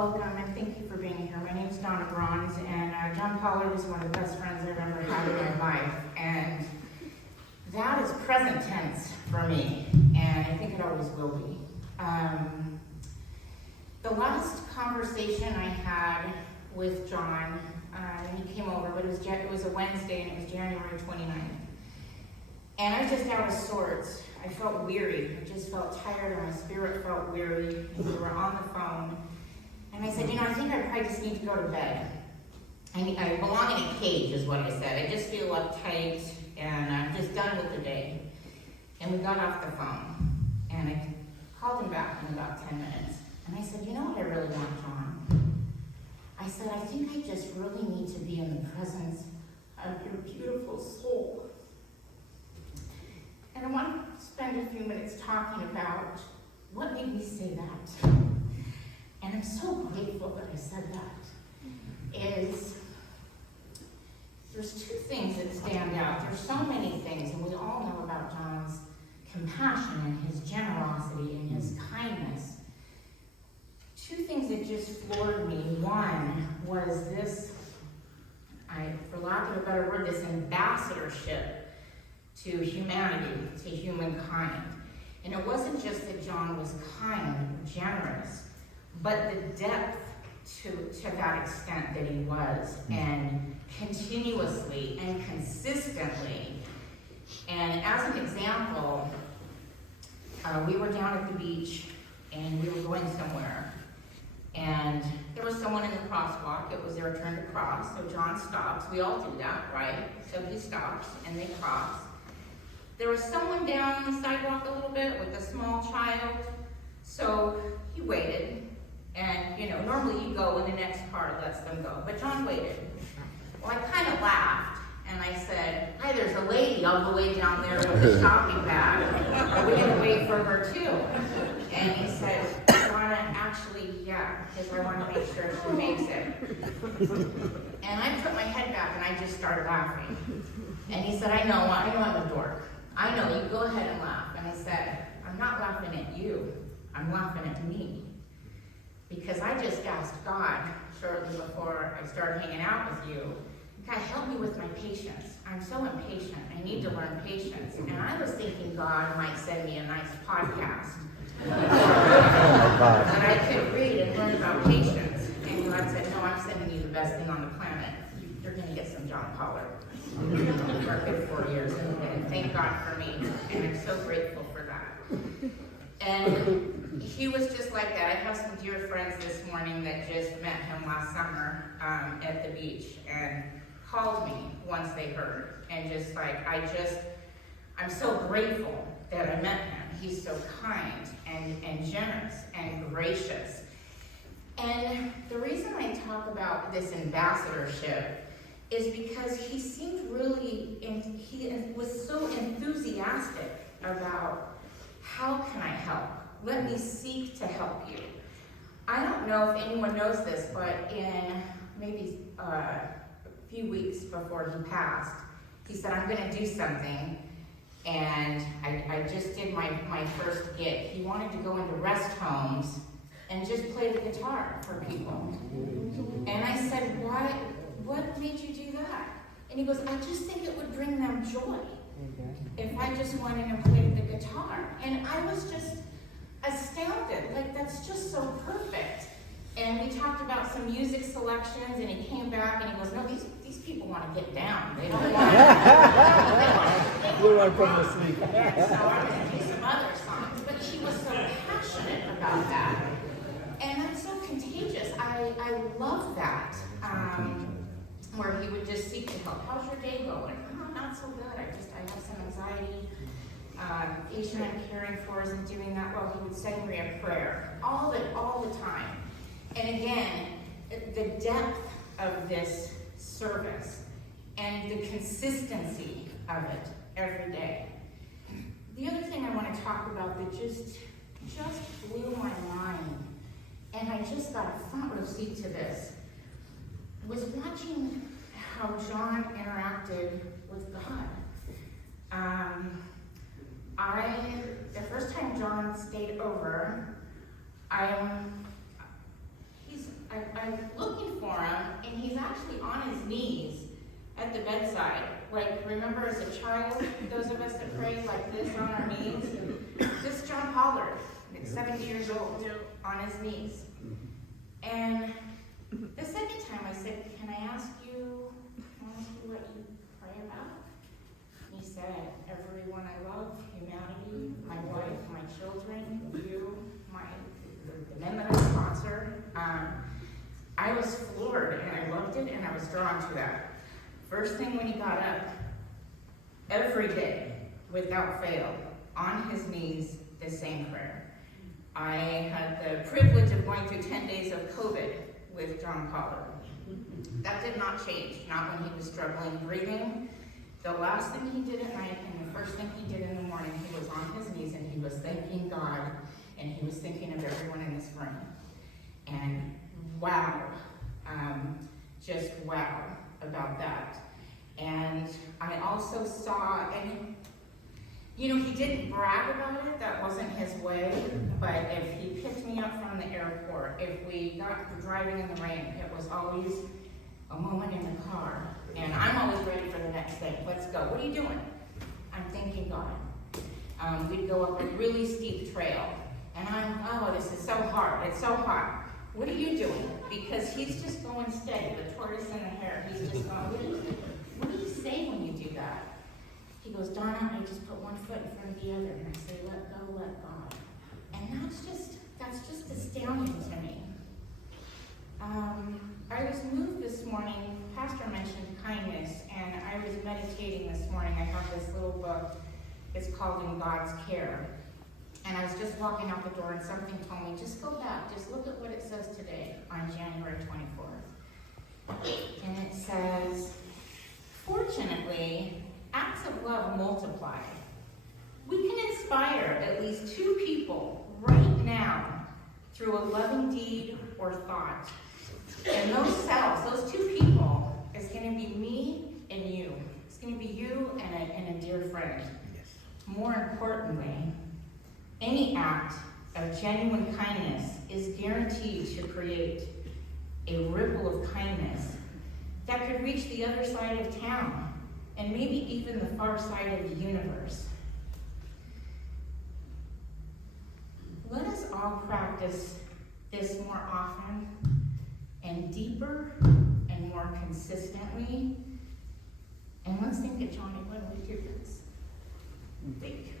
welcome and thank you for being here. My name is Donna Bronze, and John Pollard is one of the best friends I've ever had in my life, and that is present tense for me, and I think it always will be. The last conversation I had with John, he came over, but it was a Wednesday, and it was January 29th. And I was just out of sorts. I felt weary. I just felt tired, and my spirit felt weary. And we were on the phone. And I said, I think I probably just need to go to bed. I belong in a cage, is what I said. I just feel uptight, and I'm just done with the day. And we got off the phone. And I called him back in about 10 minutes. And I said, you know what I really want, John? I said, I think I just really need to be in the presence of your beautiful soul. And I want to spend a few minutes talking about what made me say that. And I'm so grateful that I said that. There's two things that stand out. There's so many things, and we all know about John's compassion and his generosity and his kindness. Two things that just floored me. One was this, for lack of a better word, this ambassadorship to humanity, to humankind. And it wasn't just that John was kind, generous, but the depth to that extent that he was, and continuously and consistently. And as an example, we were down at the beach, and we were going somewhere. And there was someone in the crosswalk. It was their turn to cross, so John stops. We all do that, right? So he stops, and they cross. There was someone down on the sidewalk a little bit with a small child, so he waited. And, normally you go when the next car lets them go, but John waited. Well, I kind of laughed, and I said, hi, there's a lady all the way down there with a shopping bag. Are we going to wait for her too? And he said, Donna, actually, yeah, because I want to make sure she makes it. And I put my head back, and I just started laughing. And he said, I know I'm a dork. I know, you go ahead and laugh. And I said, I'm not laughing at you, I'm laughing at me. Because I just asked God shortly before I started hanging out with you, God, help me with my patience. I'm so impatient, I need to learn patience. And I was thinking God might send me a nice podcast that I could read and learn about patience. And God said, no, I'm sending you the best thing on the planet. You're going to get some John Pollard. For a good 4 years, and thank God for me, and I'm so grateful for that. And he was just like that. I have some dear friends this morning that just met him last summer at the beach, and called me once they heard, and just like, I'm so grateful that I met him. He's so kind and generous and gracious. And the reason I talk about this ambassadorship is because he seemed really, he was so enthusiastic about, how can I help? Let me seek to help you. I don't know if anyone knows this, but in maybe a few weeks before he passed, he said, I'm going to do something. And I just did my first gig. He wanted to go into rest homes and just play the guitar for people. And I said, why? What made you do that? And he goes, I just think it would bring them joy if I just went in and played the guitar. And I was just astounded, like that's just so perfect. And we talked about some music selections, and he came back and he goes, no, these people want to get down. They don't want to. You want to put them to sleep. And so I'm going to do some other songs. But he was so passionate about that. And that's so contagious. I love that. Where he would just seek to help. How's your day going? Oh, not so good. I have some anxiety. Patient I'm caring for isn't doing that well. He would send me a prayer all the time. And again, the depth of this service and the consistency of it every day. The other thing I want to talk about that just blew my mind, and I just got a front row seat to this, was watching how John interacted with God. The first time John stayed over, he's I'm looking for him, and he's actually on his knees at the bedside. Like, remember as a child, those of us that prayed like this on our knees? This is John Pollard, 70 years old, on his knees. And the second time I said, can I ask you what you pray about? He said, everyone I love, humanity, my wife, my children, you, the men that I sponsor. I was floored, and I loved it, and I was drawn to that. First thing when he got up, every day, without fail, on his knees, the same prayer. I had the privilege of going through 10 days of COVID with John Pollard. That did not change, not when he was struggling breathing. The last thing he did at night and the first thing he did in the morning, he was on his knees and he was thanking God, and he was thinking of everyone in this room. And wow, just wow about that. And I also saw, and you know, he didn't brag about it, that wasn't his way, but if he picked me up from the airport, if we got driving in the rain, it was always a moment in the car. And I'm always ready for the next thing. Let's go. What are you doing? I'm thanking God. We'd go up a really steep trail. And oh, this is so hard. It's so hot. What are you doing? Because he's just going steady, the tortoise and the hare. He's just going, what do you say when you do that? He goes, Donna, I just put one foot in front of the other. And I say, let go, let God. And that's just astounding to me. I was moved this morning. Pastor mentioned kindness, and I was meditating this morning. I have this little book. It's called In God's Care. And I was just walking out the door, and something told me, just go back. Just look at what it says today on January 24th. And it says, fortunately, acts of love multiply. We can inspire at least 2 people right now through a loving deed or thought. And those selves, those 2 people, is going to be me and you. It's going to be you and a dear friend. More importantly, any act of genuine kindness is guaranteed to create a ripple of kindness that could reach the other side of town and maybe even the far side of the universe. Let us all practice this more often and deeper and more consistently. And let's think of Johnny when we do this. Thank you.